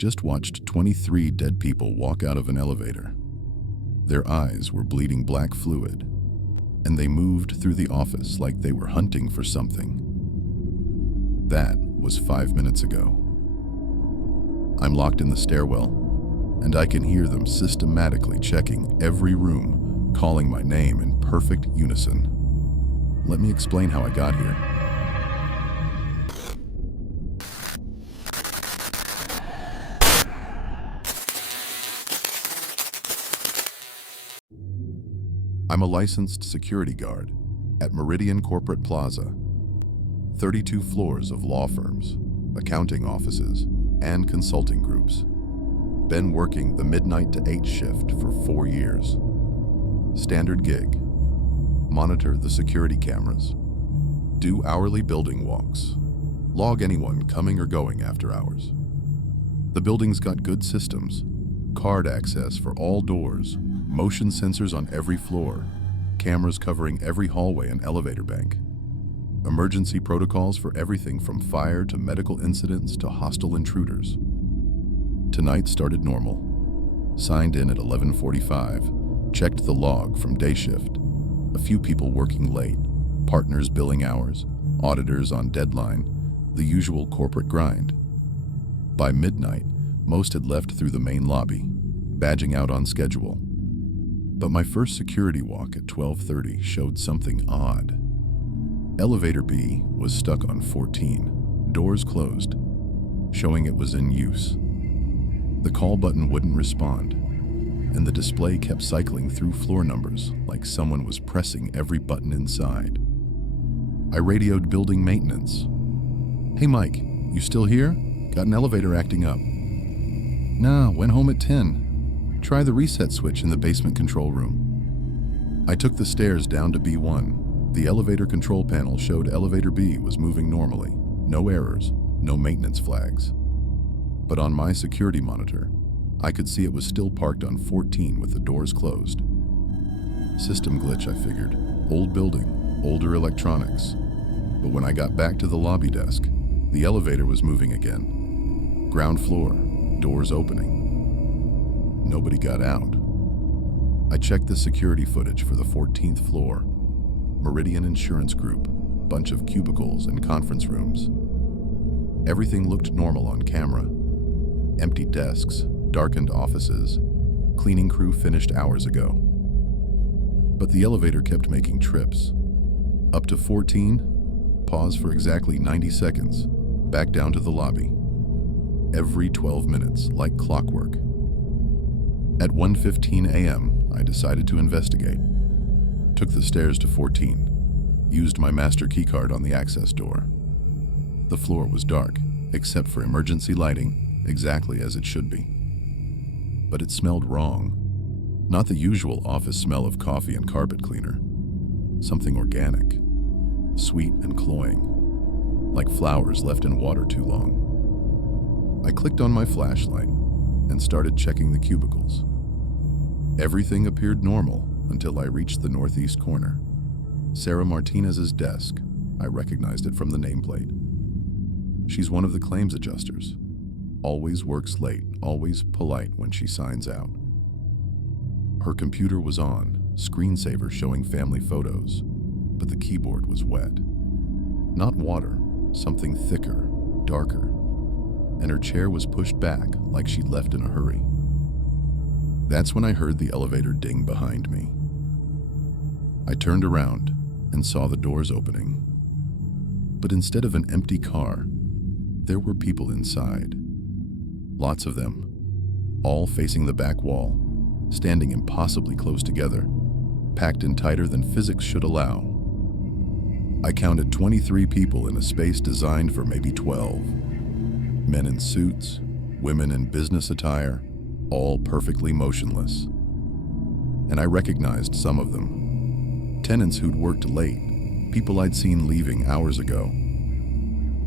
just watched 23 dead people walk out of an elevator. Their eyes were bleeding black fluid, and they moved through the office like they were hunting for something. That was 5 minutes ago. I'm locked in the stairwell, and I can hear them systematically checking every room, calling my name in perfect unison. Let me explain how I got here. I'm a licensed security guard at Meridian Corporate Plaza. 32 floors of law firms, accounting offices, and consulting groups. Been working the midnight to 8 shift for 4 years. Standard gig. Monitor the security cameras. Do hourly building walks. Log anyone coming or going after hours. The building's got good systems. Card access for all doors. Motion sensors on every floor. Cameras covering every hallway and elevator bank. Emergency protocols for everything from fire to medical incidents to hostile intruders. Tonight started normal. Signed in at 11:45. Checked the log from day shift. A few people working late. Partners billing hours. Auditors on deadline. The usual corporate grind. By midnight, most had left through the main lobby, badging out on schedule. But my first security walk at 12:30 showed something odd. Elevator B was stuck on 14, doors closed, showing it was in use. The call button wouldn't respond, and the display kept cycling through floor numbers like someone was pressing every button inside. I radioed building maintenance. "Hey Mike, you still here? Got an elevator acting up." "Nah, went home at 10. Try the reset switch in the basement control room." I took the stairs down to B1. The elevator control panel showed elevator B was moving normally. No errors, no maintenance flags. But on my security monitor, I could see it was still parked on 14 with the doors closed. System glitch, I figured. Old building, older electronics. But when I got back to the lobby desk, the elevator was moving again. Ground floor, doors opening. Nobody got out. I checked the security footage for the 14th floor. Meridian Insurance Group, bunch of cubicles and conference rooms. Everything looked normal on camera. Empty desks, darkened offices. Cleaning crew finished hours ago. But the elevator kept making trips. Up to 14, pause for exactly 90 seconds, back down to the lobby. Every 12 minutes, like clockwork. At 1:15 a.m., I decided to investigate. Took the stairs to 14. Used my master keycard on the access door. The floor was dark, except for emergency lighting, exactly as it should be. But it smelled wrong. Not the usual office smell of coffee and carpet cleaner. Something organic. Sweet and cloying. Like flowers left in water too long. I clicked on my flashlight and started checking the cubicles. Everything appeared normal until I reached the northeast corner. Sarah Martinez's desk. I recognized it from the nameplate. She's one of the claims adjusters. Always works late, always polite when she signs out. Her computer was on, screensaver showing family photos, but the keyboard was wet. Not water, something thicker, darker. And her chair was pushed back like she'd left in a hurry. That's when I heard the elevator ding behind me. I turned around and saw the doors opening. But instead of an empty car, there were people inside. Lots of them, all facing the back wall, standing impossibly close together, packed in tighter than physics should allow. I counted 23 people in a space designed for maybe 12. Men in suits, women in business attire, all perfectly motionless. And I recognized some of them. Tenants who'd worked late, people I'd seen leaving hours ago,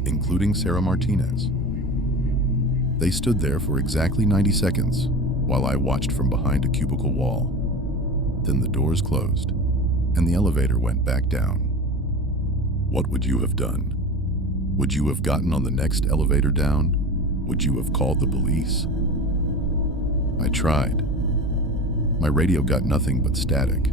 including Sarah Martinez. They stood there for exactly 90 seconds while I watched from behind a cubicle wall. Then the doors closed, and the elevator went back down. What would you have done? Would you have gotten on the next elevator down? Would you have called the police? I tried. My radio got nothing but static.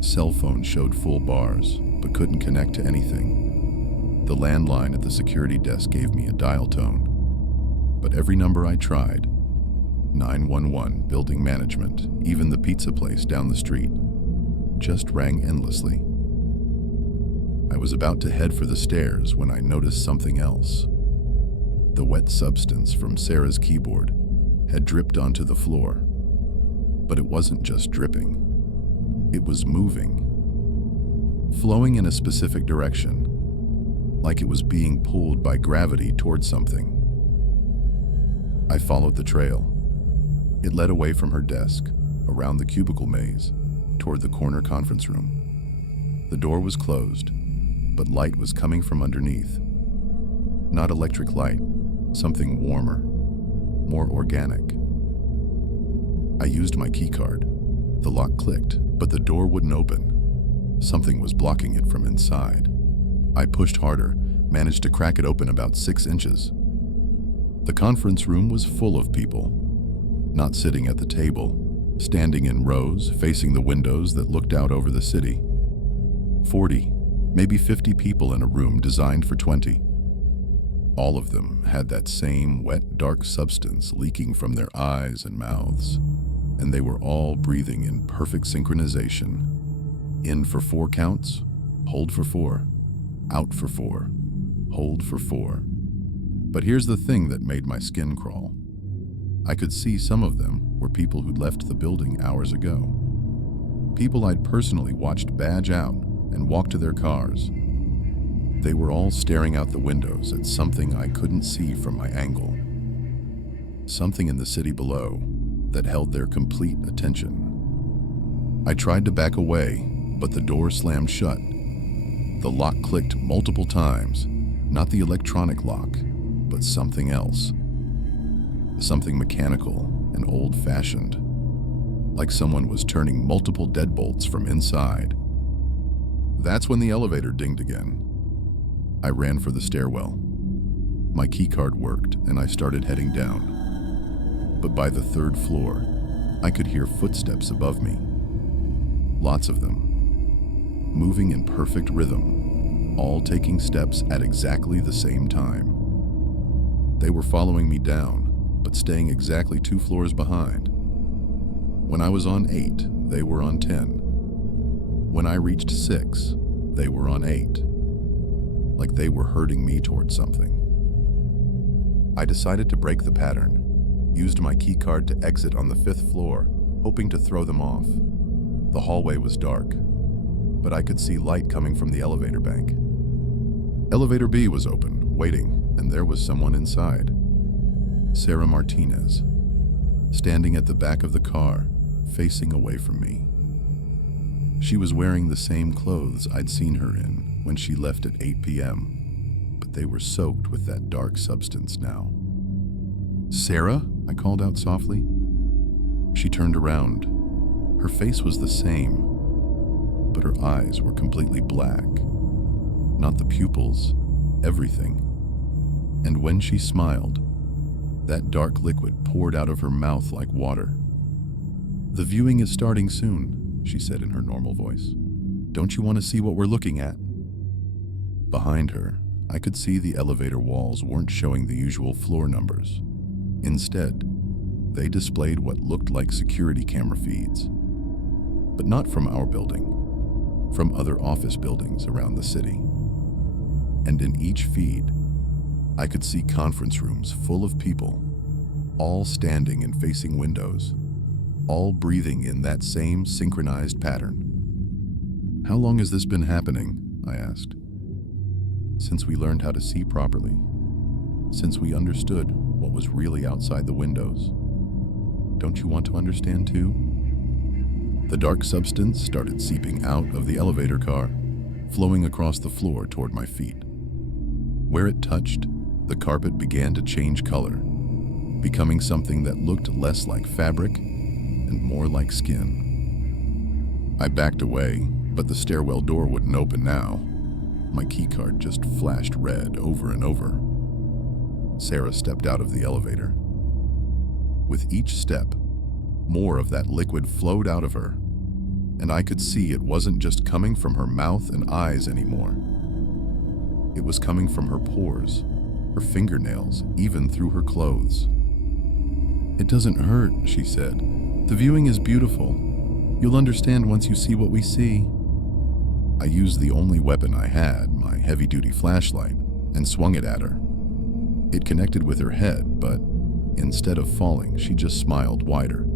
Cell phone showed full bars, but couldn't connect to anything. The landline at the security desk gave me a dial tone, but every number I tried, 911, building management, even the pizza place down the street, just rang endlessly. I was about to head for the stairs when I noticed something else. The wet substance from Sarah's keyboard had dripped onto the floor. But it wasn't just dripping. It was moving. Flowing in a specific direction, like it was being pulled by gravity towards something. I followed the trail. It led away from her desk, around the cubicle maze, toward the corner conference room. The door was closed, but light was coming from underneath. Not electric light, something warmer, more organic. I used my keycard. The lock clicked, but the door wouldn't open. Something was blocking it from inside. I pushed harder, managed to crack it open about 6 inches. The conference room was full of people, not sitting at the table, standing in rows, facing the windows that looked out over the city. 40, maybe 50 people in a room designed for 20. All of them had that same wet, dark substance leaking from their eyes and mouths, and they were all breathing in perfect synchronization. In for 4 counts, hold for 4, out for 4, hold for 4. But here's the thing that made my skin crawl. I could see some of them were people who'd left the building hours ago. People I'd personally watched badge out and walk to their cars. They were all staring out the windows at something I couldn't see from my angle. Something in the city below that held their complete attention. I tried to back away, but the door slammed shut. The lock clicked multiple times, not the electronic lock, but something else. Something mechanical and old-fashioned, like someone was turning multiple deadbolts from inside. That's when the elevator dinged again. I ran for the stairwell. My keycard worked, and I started heading down. But by the 3rd floor, I could hear footsteps above me. Lots of them, moving in perfect rhythm, all taking steps at exactly the same time. They were following me down, but staying exactly 2 floors behind. When I was on 8, they were on 10. When I reached 6, they were on 8. Like they were herding me towards something. I decided to break the pattern, used my keycard to exit on the 5th floor, hoping to throw them off. The hallway was dark, but I could see light coming from the elevator bank. Elevator B was open, waiting, and there was someone inside. Sarah Martinez, standing at the back of the car, facing away from me. She was wearing the same clothes I'd seen her in when she left at 8 p.m., but they were soaked with that dark substance now. "Sarah?" I called out softly. She turned around. Her face was the same, but her eyes were completely black. Not the pupils, everything. And when she smiled, that dark liquid poured out of her mouth like water. "The viewing is starting soon," she said in her normal voice. "Don't you want to see what we're looking at?" Behind her, I could see the elevator walls weren't showing the usual floor numbers. Instead, they displayed what looked like security camera feeds. But not from our building, from other office buildings around the city. And in each feed, I could see conference rooms full of people, all standing and facing windows, all breathing in that same synchronized pattern. "How long has this been happening?" I asked. "Since we learned how to see properly. Since we understood what was really outside the windows. Don't you want to understand too?" The dark substance started seeping out of the elevator car, flowing across the floor toward my feet. Where it touched, the carpet began to change color, becoming something that looked less like fabric and more like skin. I backed away, but the stairwell door wouldn't open now. My keycard just flashed red over and over. Sarah stepped out of the elevator. With each step, more of that liquid flowed out of her, and I could see it wasn't just coming from her mouth and eyes anymore. It was coming from her pores, her fingernails, even through her clothes. "It doesn't hurt," she said. "The viewing is beautiful. You'll understand once you see what we see." I used the only weapon I had, my heavy-duty flashlight, and swung it at her. It connected with her head, but instead of falling, she just smiled wider.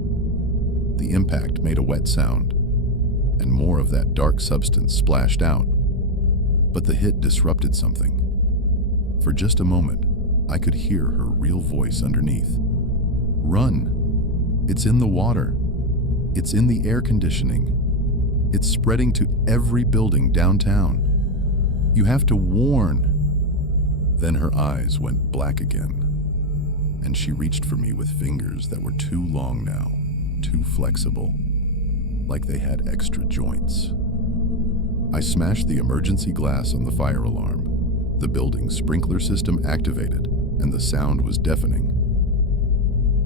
The impact made a wet sound, and more of that dark substance splashed out. But the hit disrupted something. For just a moment, I could hear her real voice underneath. "Run! It's in the water. It's in the air conditioning. It's spreading to every building downtown. You have to warn." Then her eyes went black again, and she reached for me with fingers that were too long now, too flexible, like they had extra joints. I smashed the emergency glass on the fire alarm. The building's sprinkler system activated, and the sound was deafening.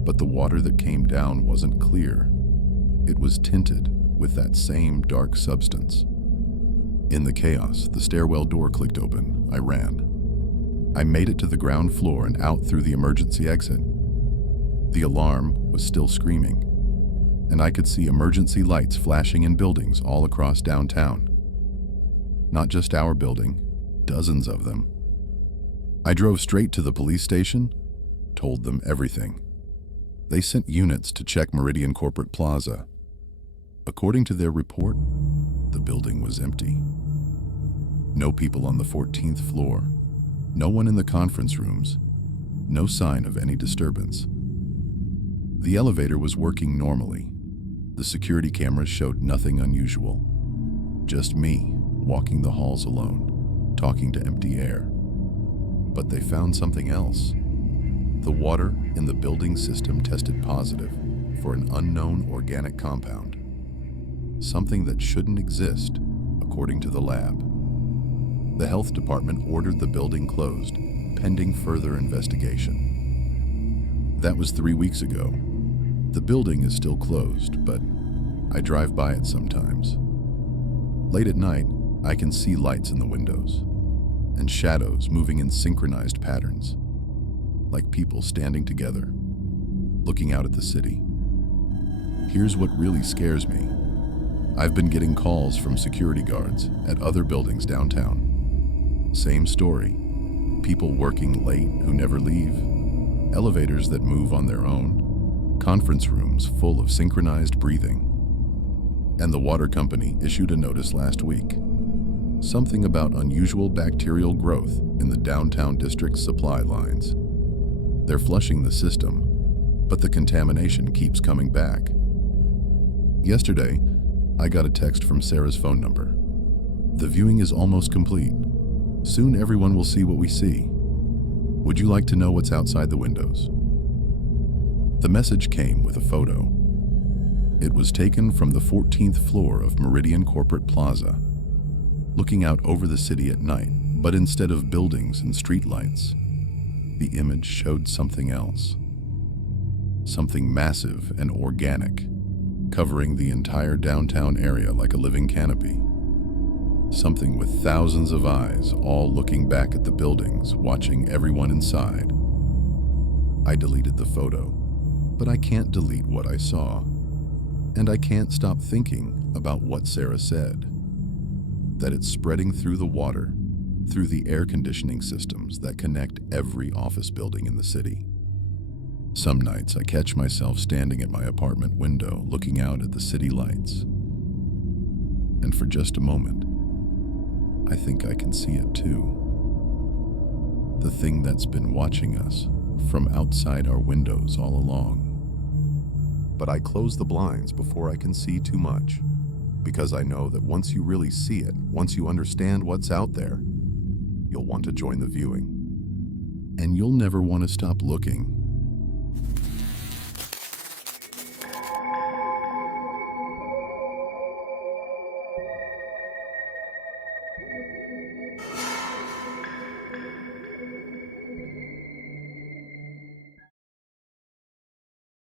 But the water that came down wasn't clear. It was tinted with that same dark substance. In the chaos, the stairwell door clicked open. I ran. I made it to the ground floor and out through the emergency exit. The alarm was still screaming, and I could see emergency lights flashing in buildings all across downtown. Not just our building, dozens of them. I drove straight to the police station, told them everything. They sent units to check Meridian Corporate Plaza. According to their report, the building was empty. No people on the 14th floor, no one in the conference rooms, no sign of any disturbance. The elevator was working normally. The security cameras showed nothing unusual. Just me, walking the halls alone, talking to empty air. But they found something else. The water in the building system tested positive for an unknown organic compound. Something that shouldn't exist, according to the lab. The health department ordered the building closed, pending further investigation. That was 3 weeks ago. The building is still closed, but I drive by it sometimes. Late at night, I can see lights in the windows, and shadows moving in synchronized patterns, like people standing together, looking out at the city. Here's what really scares me. I've been getting calls from security guards at other buildings downtown. Same story. People working late who never leave. Elevators that move on their own. Conference rooms full of synchronized breathing. And the water company issued a notice last week. Something about unusual bacterial growth in the downtown district's supply lines. They're flushing the system, but the contamination keeps coming back. Yesterday, I got a text from Sarah's phone number. "The viewing is almost complete. Soon everyone will see what we see. Would you like to know what's outside the windows?" The message came with a photo. It was taken from the 14th floor of Meridian Corporate Plaza, looking out over the city at night, but instead of buildings and streetlights, the image showed something else. Something massive and organic, covering the entire downtown area like a living canopy. Something with thousands of eyes, all looking back at the buildings, watching everyone inside. I deleted the photo, but I can't delete what I saw. And I can't stop thinking about what Sarah said. That it's spreading through the water, through the air conditioning systems that connect every office building in the city. Some nights I catch myself standing at my apartment window looking out at the city lights. And for just a moment, I think I can see it too. The thing that's been watching us from outside our windows all along. But I close the blinds before I can see too much, because I know that once you really see it, once you understand what's out there, you'll want to join the viewing. And you'll never want to stop looking.